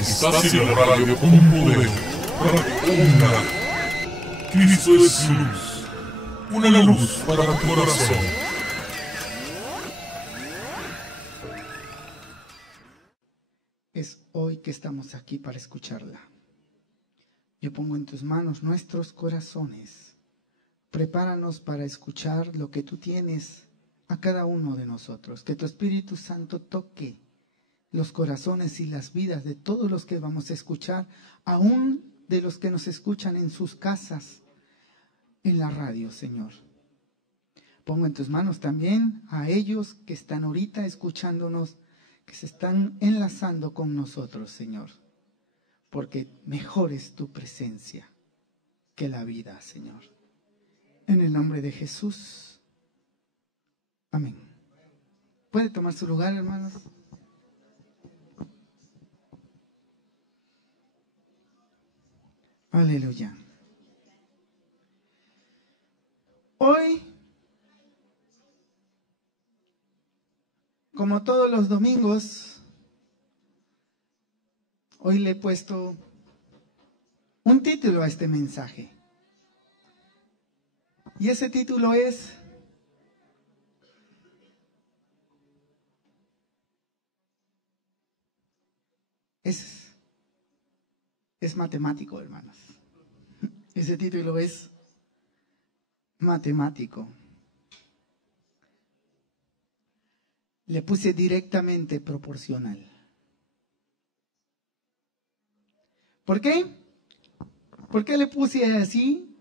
Estás en la radio con poder. Onda. Cristo es luz. Una luz para tu corazón. Es hoy que estamos aquí para escucharla. Yo pongo en tus manos nuestros corazones. Prepáranos para escuchar lo que tú tienes a cada uno de nosotros. Que tu Espíritu Santo toque los corazones y las vidas de todos los que vamos a escuchar, aún de los que nos escuchan en sus casas, en la radio, Señor. Pongo en tus manos también a ellos que están ahorita escuchándonos, que se están enlazando con nosotros, Señor, porque mejor es tu presencia que la vida, Señor. En el nombre de Jesús. Amén. ¿Puede tomar su lugar, hermanos? Aleluya. Hoy, como todos los domingos, hoy le he puesto un título a este mensaje. Y ese título es matemático, hermanos. Ese título es matemático. Le puse directamente proporcional. ¿Por qué? ¿Por qué le puse así?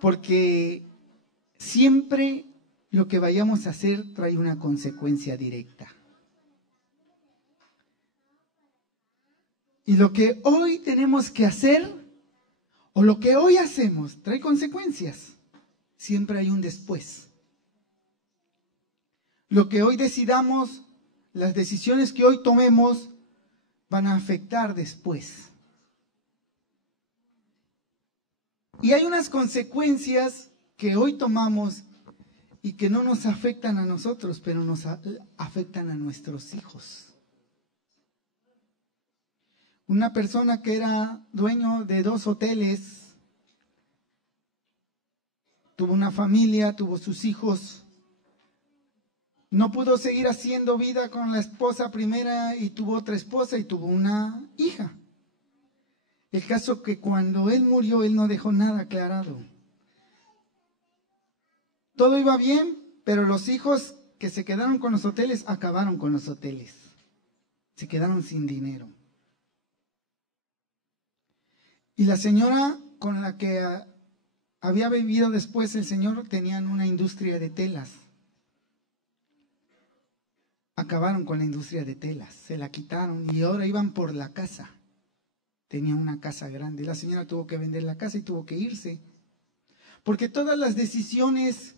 Porque siempre lo que vayamos a hacer trae una consecuencia directa. Y lo que hoy tenemos que hacer, o lo que hoy hacemos, trae consecuencias. Siempre hay un después. Lo que hoy decidamos, las decisiones que hoy tomemos, van a afectar después. Y hay unas consecuencias que hoy tomamos y que no nos afectan a nosotros, pero nos afectan a nuestros hijos. Una persona que era dueño de 2 hoteles, tuvo una familia, tuvo sus hijos, no pudo seguir haciendo vida con la esposa primera y tuvo otra esposa y tuvo una hija. El caso que cuando él murió, él no dejó nada aclarado. Todo iba bien, pero los hijos que se quedaron con los hoteles acabaron con los hoteles. Se quedaron sin dinero. Y la señora con la que había vivido después el señor tenían una industria de telas. Acabaron con la industria de telas, se la quitaron y ahora iban por la casa. Tenía una casa grande. La señora tuvo que vender la casa y tuvo que irse. Porque todas las decisiones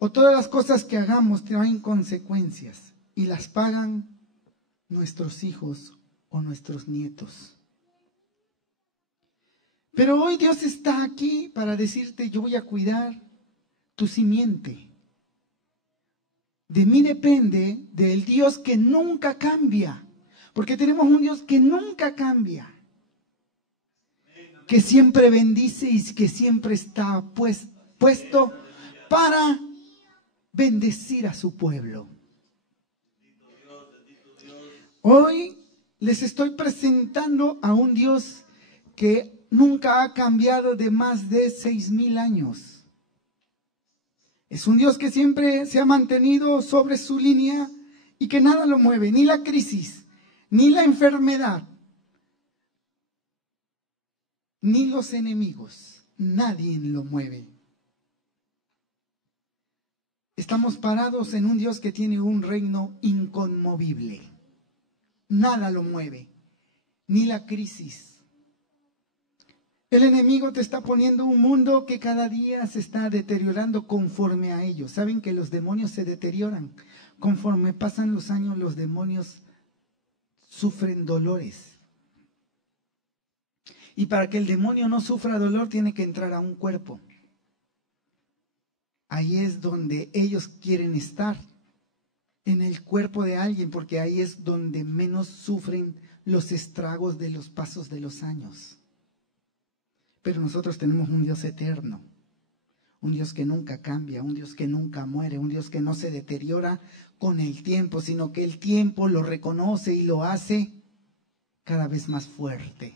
o todas las cosas que hagamos traen consecuencias y las pagan nuestros hijos o nuestros nietos. Pero hoy Dios está aquí para decirte, yo voy a cuidar tu simiente. De mí depende del Dios que nunca cambia, porque tenemos un Dios que nunca cambia, que siempre bendice y que siempre está puesto para bendecir a su pueblo. Hoy les estoy presentando a un Dios que nunca ha cambiado de más de 6,000 años. Es un Dios que siempre se ha mantenido sobre su línea y que nada lo mueve, ni la crisis, ni la enfermedad, ni los enemigos. Nadie lo mueve. Estamos parados en un Dios que tiene un reino inconmovible. Nada lo mueve, ni la crisis. El enemigo te está poniendo un mundo que cada día se está deteriorando conforme a ellos. Saben que los demonios se deterioran. Conforme pasan los años, los demonios sufren dolores. Y para que el demonio no sufra dolor, tiene que entrar a un cuerpo. Ahí es donde ellos quieren estar, en el cuerpo de alguien, porque ahí es donde menos sufren los estragos de los pasos de los años. Pero nosotros tenemos un Dios eterno, un Dios que nunca cambia, un Dios que nunca muere, un Dios que no se deteriora con el tiempo, sino que el tiempo lo reconoce y lo hace cada vez más fuerte.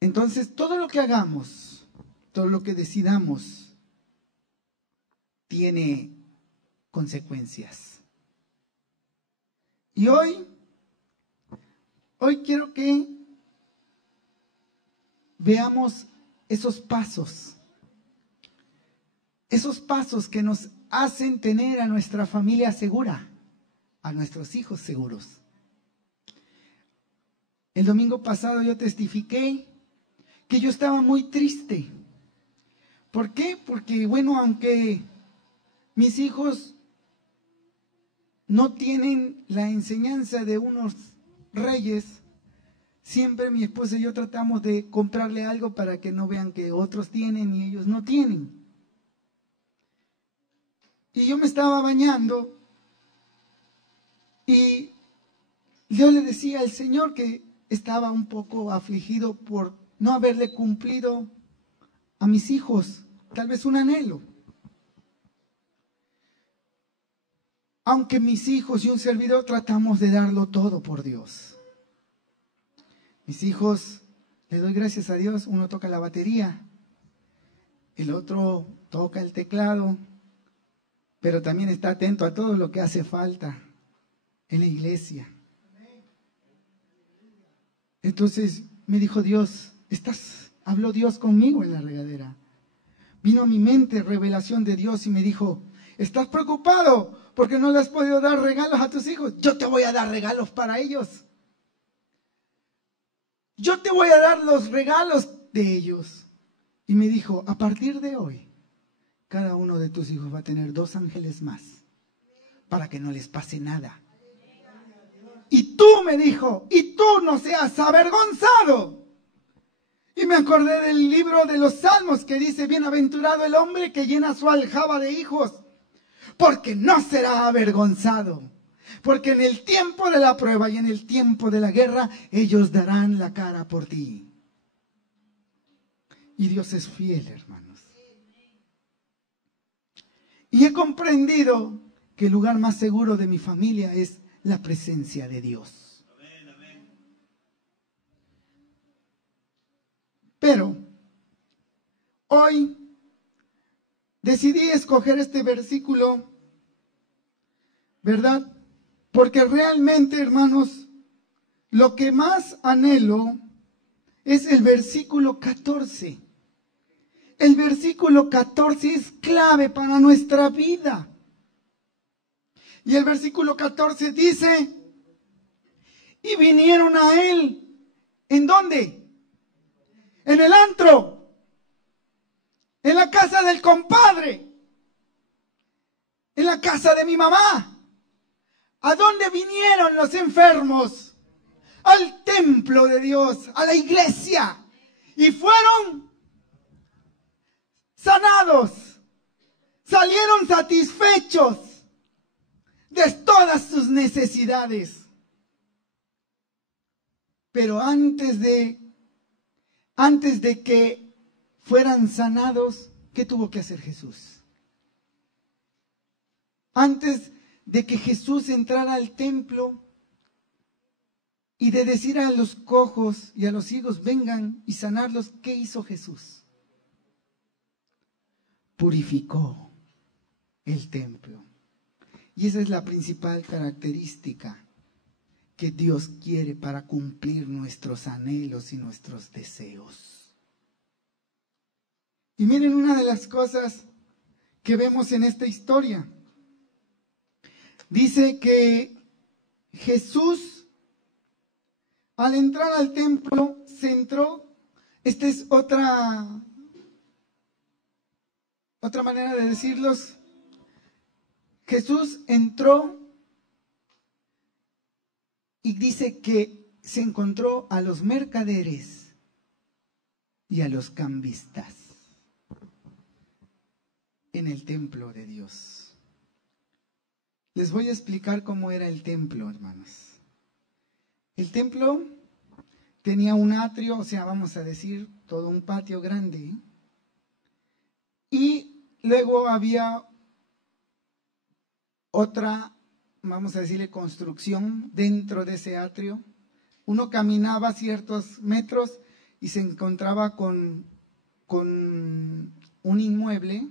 Entonces, todo lo que hagamos, todo lo que decidamos, tiene consecuencias. Y hoy quiero que veamos esos pasos que nos hacen tener a nuestra familia segura, a nuestros hijos seguros. El domingo pasado yo testifiqué que yo estaba muy triste. ¿Por qué? Porque, bueno, aunque mis hijos no tienen la enseñanza de unos reyes, siempre mi esposa y yo tratamos de comprarle algo para que no vean que otros tienen y ellos no tienen. Y yo me estaba bañando y yo le decía al Señor que estaba un poco afligido por no haberle cumplido a mis hijos, tal vez un anhelo. Aunque mis hijos y un servidor tratamos de darlo todo por Dios. Mis hijos, le doy gracias a Dios, uno toca la batería, el otro toca el teclado, pero también está atento a todo lo que hace falta en la iglesia. Entonces me dijo Dios, habló Dios conmigo en la regadera. Vino a mi mente revelación de Dios y me dijo, ¿estás preocupado porque no le has podido dar regalos a tus hijos? Yo te voy a dar regalos para ellos. Yo te voy a dar los regalos de ellos. Y me dijo, a partir de hoy, cada uno de tus hijos va a tener 2 ángeles más para que no les pase nada. Y tú, me dijo, y tú no seas avergonzado. Y me acordé del libro de los Salmos que dice, bienaventurado el hombre que llena su aljaba de hijos, porque no será avergonzado. Porque en el tiempo de la prueba y en el tiempo de la guerra, ellos darán la cara por ti. Y Dios es fiel, hermanos. Y he comprendido que el lugar más seguro de mi familia es la presencia de Dios. Pero hoy decidí escoger este versículo, ¿verdad? Porque realmente, hermanos, lo que más anhelo es el versículo 14. El versículo 14 es clave para nuestra vida. Y el versículo 14 dice, y vinieron a él, ¿en dónde? En el antro, en la casa del compadre, en la casa de mi mamá. ¿A dónde vinieron los enfermos? Al templo de Dios, a la iglesia. Y fueron sanados, salieron satisfechos de todas sus necesidades. Pero antes de que fueran sanados, ¿qué tuvo que hacer Jesús? Antes de que Jesús entrara al templo y de decir a los cojos y a los ciegos, vengan y sanarlos, ¿qué hizo Jesús? Purificó el templo. Y esa es la principal característica que Dios quiere para cumplir nuestros anhelos y nuestros deseos. Y miren una de las cosas que vemos en esta historia. Dice que Jesús, al entrar al templo, se entró. Esta es otra manera de decirlos. Jesús entró y dice que se encontró a los mercaderes y a los cambistas en el templo de Dios. Les voy a explicar cómo era el templo, hermanos. El templo tenía un atrio, o sea, vamos a decir, todo un patio grande. Y luego había otra, vamos a decirle, construcción dentro de ese atrio. Uno caminaba ciertos metros y se encontraba con un inmueble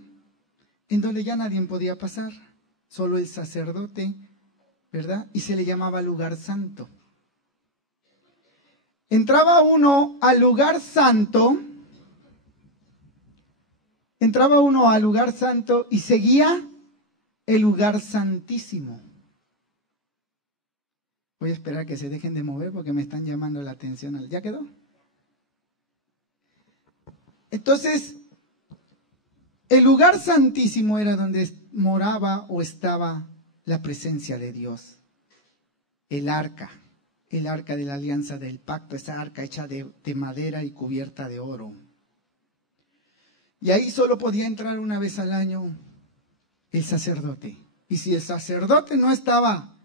en donde ya nadie podía pasar, solo el sacerdote, ¿verdad? Y se le llamaba lugar santo. Entraba uno al lugar santo, y seguía el lugar santísimo. Voy a esperar que se dejen de mover porque me están llamando la atención. ¿Ya quedó? Entonces, el lugar santísimo era donde moraba o estaba la presencia de Dios. El arca de la alianza del pacto, esa arca hecha de madera y cubierta de oro. Y ahí solo podía entrar una vez al año el sacerdote. Y si el sacerdote no estaba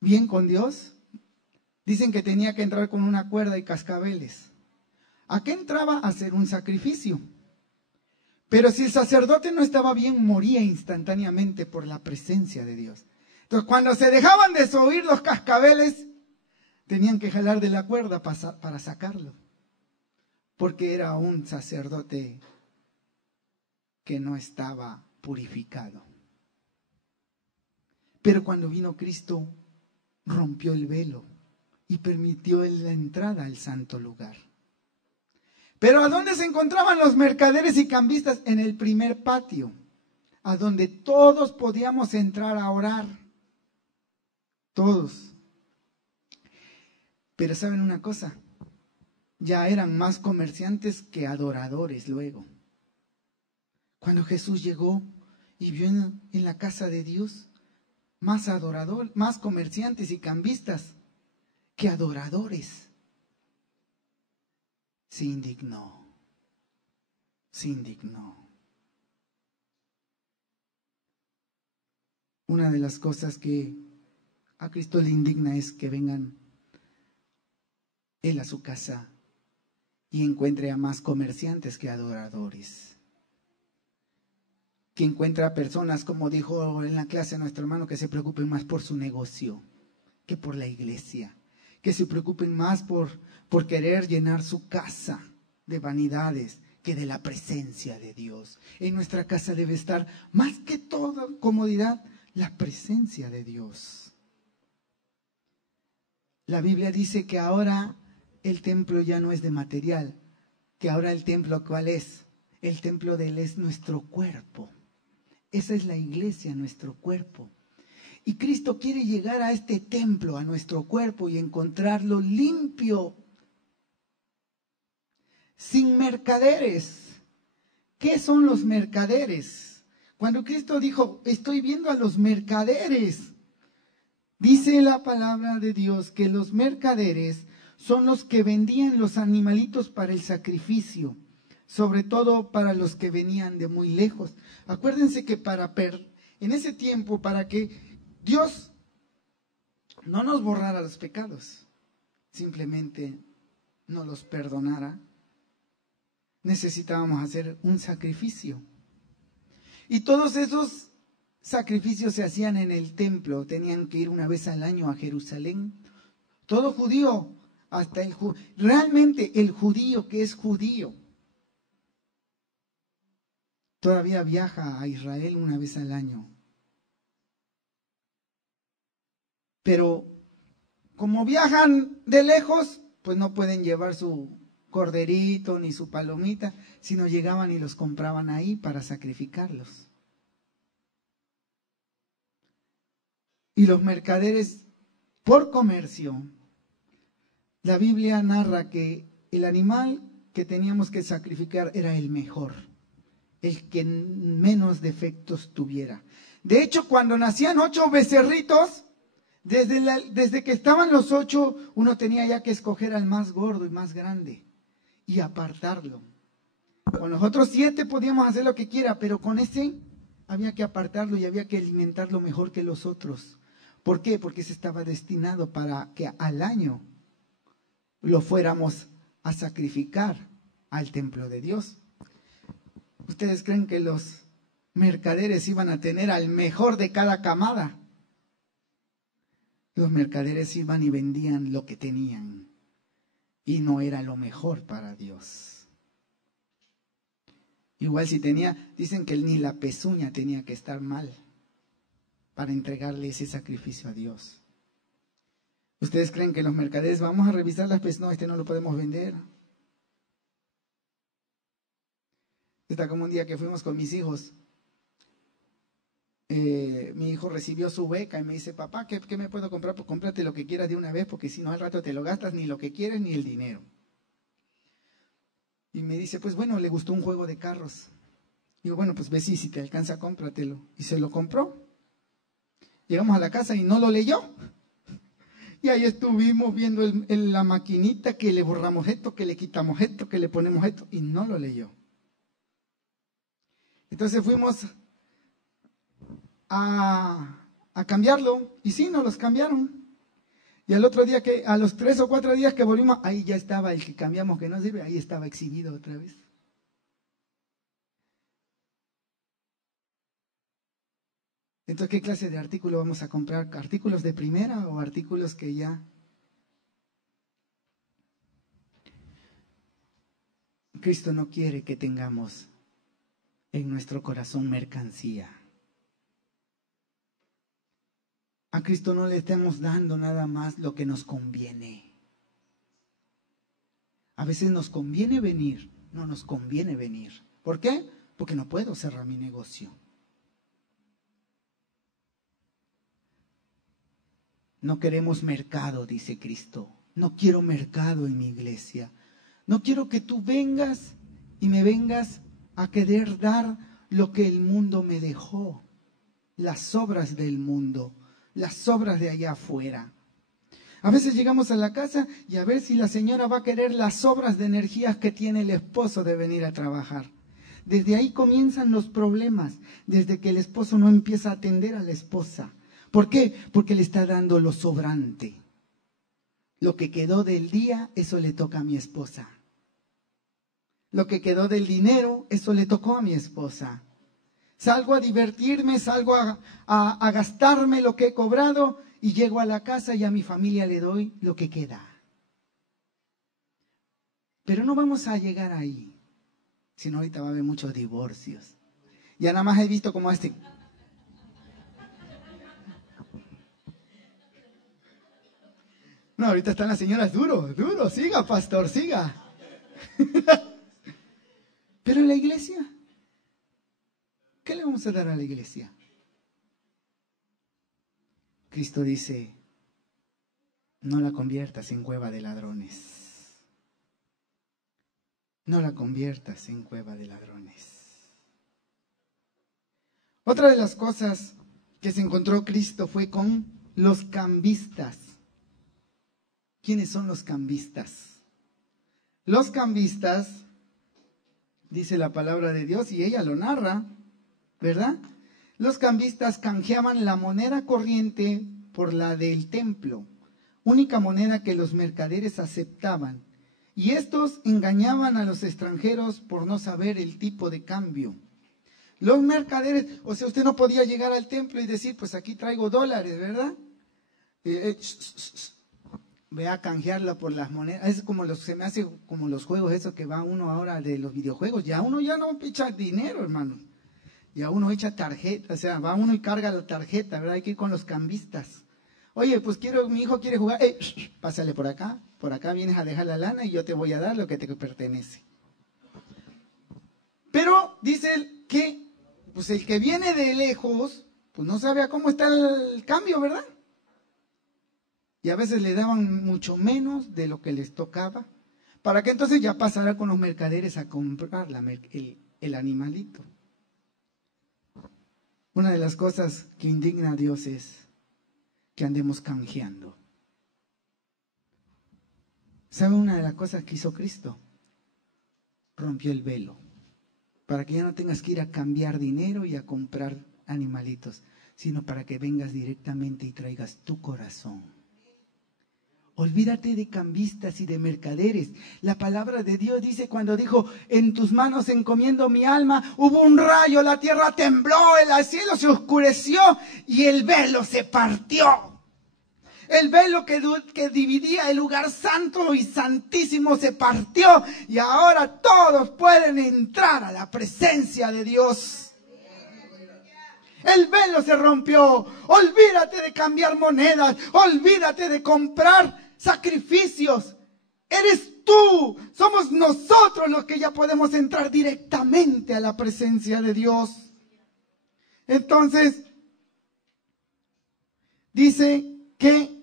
bien con Dios, dicen que tenía que entrar con una cuerda y cascabeles. ¿A qué entraba? A hacer un sacrificio. Pero si el sacerdote no estaba bien, moría instantáneamente por la presencia de Dios. Entonces, cuando se dejaban de oír los cascabeles, tenían que jalar de la cuerda para sacarlo. Porque era un sacerdote que no estaba purificado. Pero cuando vino Cristo, rompió el velo y permitió la entrada al santo lugar. Pero ¿a dónde se encontraban los mercaderes y cambistas? En el primer patio, a donde todos podíamos entrar a orar. Todos. Pero ¿saben una cosa? Ya eran más comerciantes que adoradores luego. Cuando Jesús llegó y vio en la casa de Dios más adoradores, más comerciantes y cambistas que adoradores, se indignó. Una de las cosas que a Cristo le indigna es que vengan Él a su casa y encuentre a más comerciantes que adoradores. Que encuentre a personas, como dijo en la clase nuestro hermano, que se preocupen más por su negocio que por la iglesia. Que se preocupen más por querer llenar su casa de vanidades que de la presencia de Dios. En nuestra casa debe estar, más que toda comodidad, la presencia de Dios. La Biblia dice que ahora el templo ya no es de material, que ahora el templo, ¿cuál es? El templo de Él es nuestro cuerpo. Esa es la iglesia, nuestro cuerpo. Y Cristo quiere llegar a este templo, a nuestro cuerpo, y encontrarlo limpio, sin mercaderes. ¿Qué son los mercaderes? Cuando Cristo dijo, estoy viendo a los mercaderes, dice la palabra de Dios que los mercaderes son los que vendían los animalitos para el sacrificio, sobre todo para los que venían de muy lejos. Acuérdense que en ese tiempo, para que Dios no nos borrara los pecados, simplemente nos los perdonara, necesitábamos hacer un sacrificio. Y todos esos sacrificios se hacían en el templo, tenían que ir una vez al año a Jerusalén. Todo judío, hasta realmente el judío que es judío, todavía viaja a Israel una vez al año. Pero como viajan de lejos, pues no pueden llevar su corderito ni su palomita, sino llegaban y los compraban ahí para sacrificarlos. Y los mercaderes, por comercio, la Biblia narra que el animal que teníamos que sacrificar era el mejor, el que menos defectos tuviera. De hecho, cuando nacían 8 becerritos, desde que estaban los 8, uno tenía ya que escoger al más gordo y más grande y apartarlo. Con los otros 7 podíamos hacer lo que quiera, pero con ese había que apartarlo y había que alimentarlo mejor que los otros. ¿Por qué? Porque ese estaba destinado para que al año lo fuéramos a sacrificar al templo de Dios. ¿Ustedes creen que los mercaderes iban a tener al mejor de cada camada? Los mercaderes iban y vendían lo que tenían y no era lo mejor para Dios. Igual si tenía, dicen que ni la pezuña tenía que estar mal para entregarle ese sacrificio a Dios. ¿Ustedes creen que los mercaderes vamos a revisar las pezuñas? No, este no lo podemos vender. Está como un día que fuimos con mis hijos. Mi hijo recibió su beca y me dice, papá, ¿qué me puedo comprar? Pues cómprate lo que quieras de una vez, porque si no al rato te lo gastas ni lo que quieres ni el dinero. Y me dice, pues bueno, le gustó un juego de carros. Digo, bueno, pues ve si te alcanza, cómpratelo. Y se lo compró. Llegamos a la casa y no lo leyó. Y ahí estuvimos viendo la maquinita, que le borramos esto, que le quitamos esto, que le ponemos esto, y no lo leyó. Entonces fuimos a cambiarlo, y sí, nos los cambiaron. Y al otro día, a los 3 o 4 días que volvimos, ahí ya estaba el que cambiamos, que no sirve, ahí estaba exhibido otra vez. Entonces, ¿qué clase de artículo vamos a comprar? ¿Artículos de primera o artículos que ya? Cristo no quiere que tengamos en nuestro corazón mercancía. A Cristo no le estamos dando nada más lo que nos conviene. A veces nos conviene venir, no nos conviene venir. ¿Por qué? Porque no puedo cerrar mi negocio. No queremos mercado, dice Cristo. No quiero mercado en mi iglesia. No quiero que tú vengas y me vengas a querer dar lo que el mundo me dejó. Las obras del mundo, las obras de allá afuera. A veces llegamos a la casa y a ver si la señora va a querer las obras de energías que tiene el esposo de venir a trabajar. Desde ahí comienzan los problemas, desde que el esposo no empieza a atender a la esposa. ¿Por qué? Porque le está dando lo sobrante. Lo que quedó del día, eso le toca a mi esposa. Lo que quedó del dinero, eso le tocó a mi esposa. Salgo a divertirme, salgo a gastarme lo que he cobrado y llego a la casa y a mi familia le doy lo que queda. Pero no vamos a llegar ahí, sino ahorita va a haber muchos divorcios. Ya nada más he visto como este. No, ahorita están las señoras duro, siga pastor, siga. Pero en la iglesia, ¿qué le vamos a dar a la iglesia? Cristo dice, no la conviertas en cueva de ladrones. No la conviertas en cueva de ladrones. Otra de las cosas que se encontró Cristo fue con los cambistas. ¿Quiénes son los cambistas? Los cambistas, dice la palabra de Dios y ella lo narra, ¿verdad? Los cambistas canjeaban la moneda corriente por la del templo, única moneda que los mercaderes aceptaban. Y estos engañaban a los extranjeros por no saber el tipo de cambio. Los mercaderes, o sea, usted no podía llegar al templo y decir, pues aquí traigo dólares, ¿verdad? Ve a canjearla por las monedas. Es como se me hace como los juegos, eso que va uno ahora de los videojuegos. Ya uno ya no echa dinero, hermano. Ya uno echa tarjeta, o sea, va uno y carga la tarjeta, ¿verdad? Hay que ir con los cambistas. Oye, pues mi hijo quiere jugar. Pásale por acá vienes a dejar la lana y yo te voy a dar lo que te pertenece. Pero dice él que, pues el que viene de lejos, pues no sabe a cómo está el cambio, ¿verdad? Y a veces le daban mucho menos de lo que les tocaba, para que entonces ya pasara con los mercaderes a comprar el animalito. Una de las cosas que indigna a Dios es que andemos canjeando. ¿Sabe una de las cosas que hizo Cristo? Rompió el velo. para que ya no tengas que ir a cambiar dinero y a comprar animalitos, sino para que vengas directamente y traigas tu corazón. Olvídate de cambistas y de mercaderes. La palabra de Dios dice cuando dijo, en tus manos encomiendo mi alma, hubo un rayo, la tierra tembló, el cielo se oscureció y el velo se partió. El velo que dividía el lugar santo y santísimo se partió y ahora todos pueden entrar a la presencia de Dios. El velo se rompió. Olvídate de cambiar monedas. Olvídate de comprar sacrificios. Eres tú. Somos nosotros los que ya podemos entrar directamente a la presencia de Dios. Entonces, dice que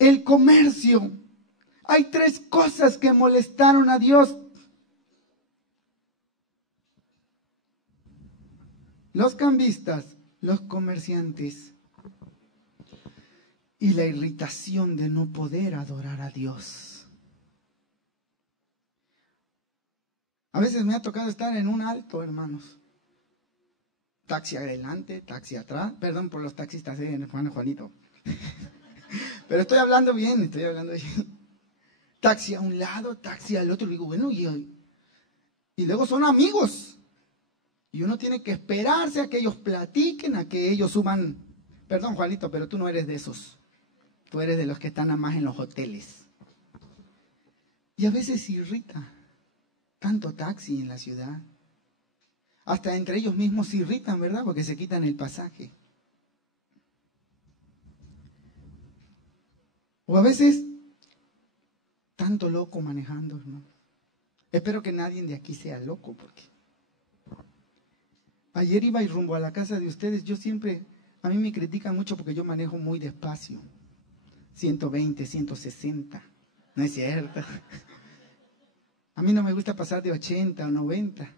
el comercio. Hay 3 cosas que molestaron a Dios. Los cambistas, los comerciantes y la irritación de no poder adorar a Dios. A veces me ha tocado estar en un alto, hermanos. Taxi adelante, taxi atrás. Perdón por los taxistas, Juanito. Pero estoy hablando bien. Taxi a un lado, taxi al otro. Digo, bueno, y luego son amigos. Y uno tiene que esperarse a que ellos platiquen, a que ellos suban. Perdón, Juanito, pero tú no eres de esos. Tú eres de los que están nada más en los hoteles. Y a veces irrita tanto taxi en la ciudad. Hasta entre ellos mismos se irritan, ¿verdad? Porque se quitan el pasaje. O a veces, tanto loco manejando, hermano. Espero que nadie de aquí sea loco, porque ayer iba y rumbo a la casa de ustedes. A mí me critican mucho porque yo manejo muy despacio. 120, 160. No es cierto. A mí no me gusta pasar de 80 o 90.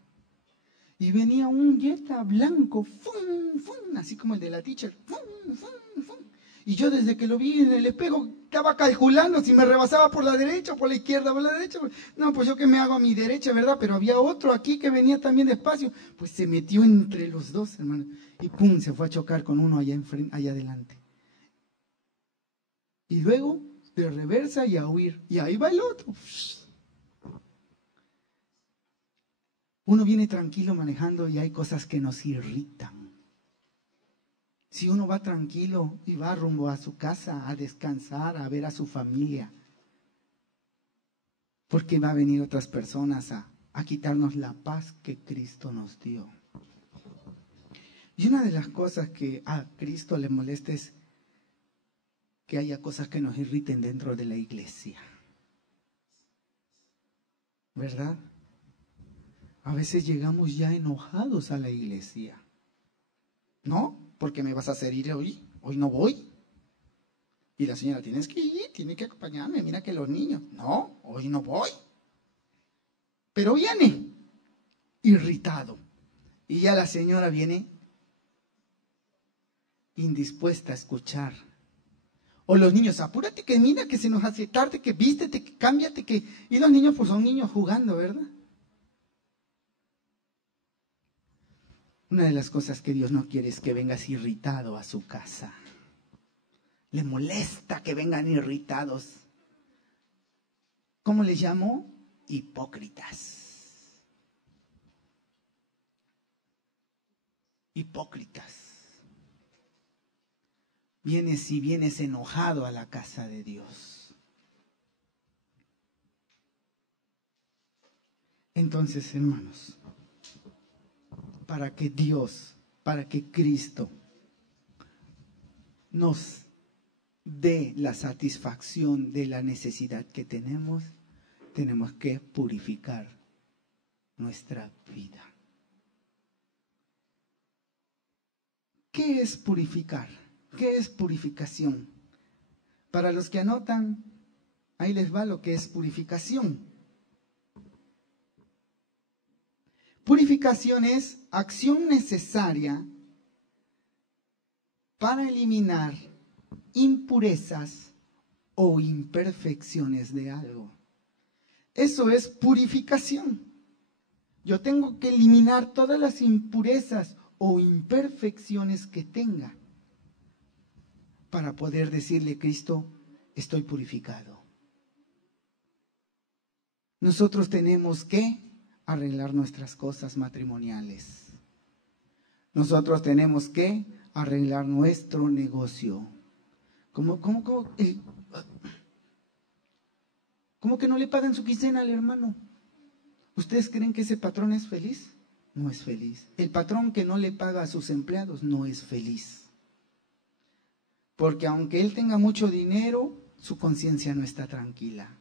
Y venía un Jetta blanco, ¡fum, fum! Así como el de la teacher, ¡fum, fum, fum! Y yo desde que lo vi en el espejo estaba calculando si me rebasaba por la derecha o por la izquierda, por la derecha. No, pues yo que me hago a mi derecha, ¿verdad? Pero había otro aquí que venía también despacio. Pues se metió entre los dos, hermano. Y pum, se fue a chocar con uno allá enfrente, allá adelante. Y luego de reversa y a huir. Y ahí va el otro. Uno viene tranquilo manejando y hay cosas que nos irritan. Si uno va tranquilo y va rumbo a su casa a descansar, a ver a su familia, porque va a venir otras personas a quitarnos la paz que Cristo nos dio. Y una de las cosas que a Cristo le molesta es que haya cosas que nos irriten dentro de la iglesia. ¿Verdad? A veces llegamos ya enojados a la iglesia. ¿No? Porque me vas a hacer ir hoy. Hoy no voy. Y la señora, tienes que ir, tiene que acompañarme. Mira que los niños. No, hoy no voy. Pero viene irritado. Y ya la señora viene indispuesta a escuchar. O los niños, apúrate que mira que se nos hace tarde, que vístete, que cámbiate, que... Y los niños pues son niños jugando, ¿verdad? Una de las cosas que Dios no quiere es que vengas irritado a su casa. Le molesta que vengan irritados. ¿Cómo les llamo? Hipócritas. Hipócritas. Vienes enojado a la casa de Dios. Entonces, hermanos, para que Cristo nos dé la satisfacción de la necesidad que tenemos que purificar nuestra vida. ¿Qué es purificar? ¿Qué es purificación? Para los que anotan, ahí les va lo que es purificación. Purificación es acción necesaria para eliminar impurezas o imperfecciones de algo. Eso es purificación. Yo tengo que eliminar todas las impurezas o imperfecciones que tenga para poder decirle, Cristo, estoy purificado. Nosotros tenemos que arreglar nuestras cosas matrimoniales. Nosotros tenemos que arreglar nuestro negocio. ¿Cómo que no le pagan su quincena al hermano? ¿Ustedes creen que ese patrón es feliz? No es feliz. El patrón que no le paga a sus empleados no es feliz. Porque aunque él tenga mucho dinero, su conciencia no está tranquila.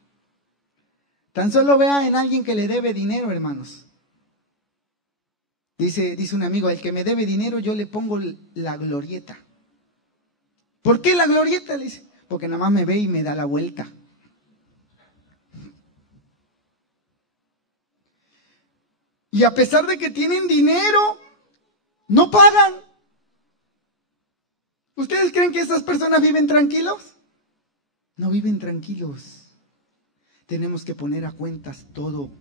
Tan solo vea en alguien que le debe dinero, hermanos. Dice un amigo, al que me debe dinero yo le pongo la glorieta. ¿Por qué la glorieta? Le dice, porque nada más me ve y me da la vuelta. Y a pesar de que tienen dinero, no pagan. ¿Ustedes creen que esas personas viven tranquilos? No viven tranquilos. Tenemos que poner a cuentas todo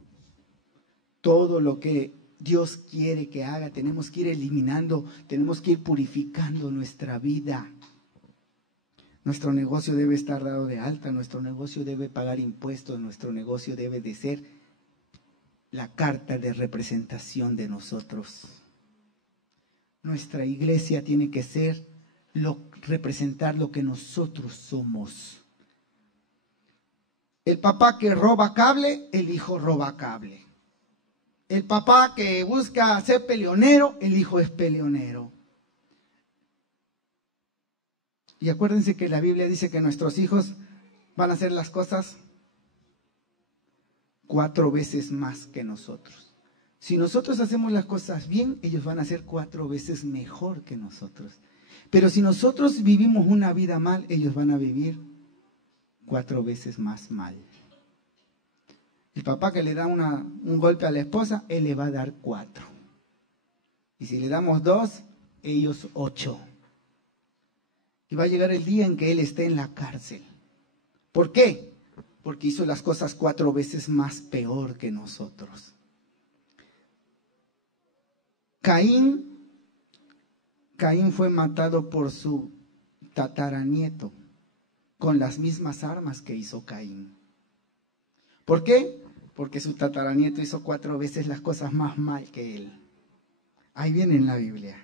lo que Dios quiere que haga. Tenemos que ir eliminando, tenemos que ir purificando nuestra vida. Nuestro negocio debe estar dado de alta, nuestro negocio debe pagar impuestos, nuestro negocio debe de ser la carta de representación de nosotros. Nuestra iglesia tiene que ser representar lo que nosotros somos. El papá que roba cable, el hijo roba cable. El papá que busca ser peleonero, el hijo es peleonero. Y acuérdense que la Biblia dice que nuestros hijos van a hacer las cosas 4 veces más que nosotros. Si nosotros hacemos las cosas bien, ellos van a hacer 4 veces mejor que nosotros. Pero si nosotros vivimos una vida mal, ellos van a vivir 4 veces más mal. El papá que le da un golpe a la esposa, él le va a dar 4. Y si le damos 2, ellos 8. Y va a llegar el día en que él esté en la cárcel. ¿Por qué? Porque hizo las cosas 4 veces más peor que nosotros. Caín fue matado por su tataranieto con las mismas armas que hizo Caín. ¿Por qué? Porque su tataranieto hizo 4 veces las cosas más mal que él. Ahí viene en la Biblia.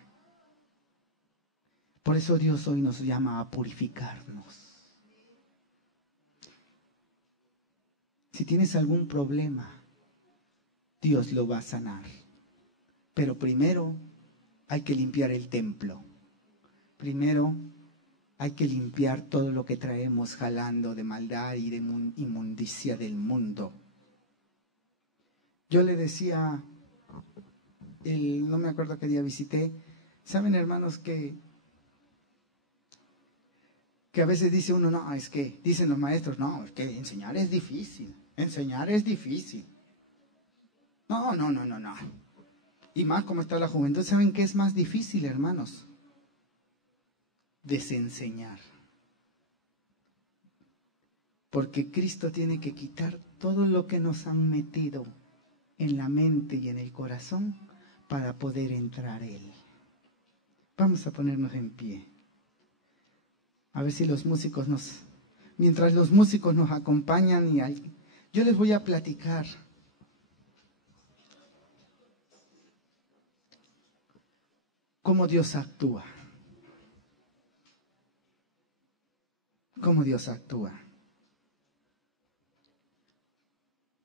Por eso Dios hoy nos llama a purificarnos. Si tienes algún problema, Dios lo va a sanar. Pero primero hay que limpiar el templo. Primero hay que limpiar todo lo que traemos jalando de maldad y de inmundicia del mundo. Yo le decía, no me acuerdo qué día visité, ¿saben, hermanos, que a veces dice uno, no, es que dicen los maestros, no, es que enseñar es difícil, enseñar es difícil. No. Y más como está la juventud, ¿saben qué es más difícil, hermanos? Desenseñar. Porque Cristo tiene que quitar todo lo que nos han metido en la mente y en el corazón para poder entrar Él. Vamos a ponernos en pie. A ver si los músicos mientras los músicos nos acompañan, yo les voy a platicar cómo Dios actúa. Cómo Dios actúa.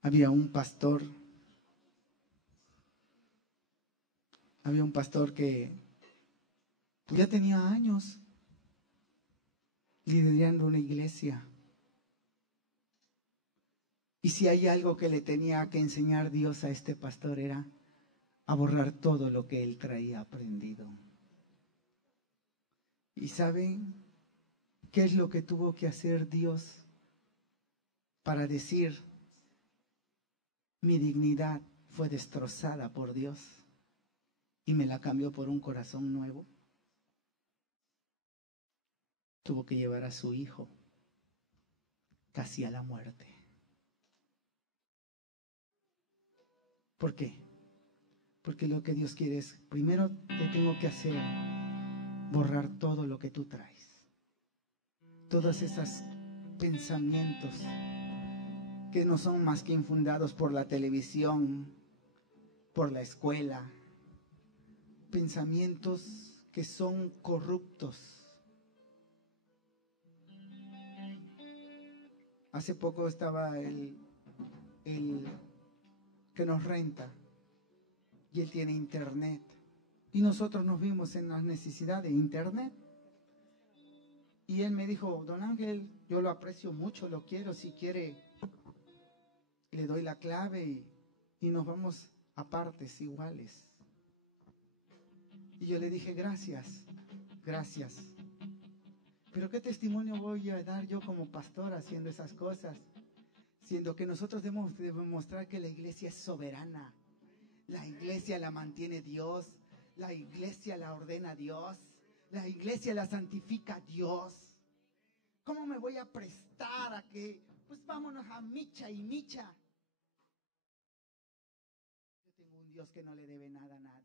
Había un pastor que ya tenía años liderando una iglesia. Y si hay algo que le tenía que enseñar Dios a este pastor era a borrar todo lo que él traía aprendido. ¿Y saben qué es lo que tuvo que hacer Dios para decir, mi dignidad fue destrozada por Dios y me la cambió por un corazón nuevo? Tuvo que llevar a su hijo casi a la muerte. ¿Por qué? Porque lo que Dios quiere es, primero te tengo que hacer borrar todo lo que tú traes. Todos esos pensamientos que no son más que infundados por la televisión, por la escuela. Pensamientos que son corruptos. Hace poco estaba el que nos renta y él tiene internet y nosotros nos vimos en la necesidad de internet y él me dijo: don Ángel, yo lo aprecio mucho, lo quiero, si quiere le doy la clave y nos vamos a partes iguales. Y yo le dije: gracias, gracias. Pero ¿qué testimonio voy a dar yo como pastor haciendo esas cosas? Siendo que nosotros debemos demostrar que la iglesia es soberana. La iglesia la mantiene Dios. La iglesia la ordena Dios. La iglesia la santifica Dios. ¿Cómo me voy a prestar a que, pues vámonos a micha y micha? Yo tengo un Dios que no le debe nada a nadie.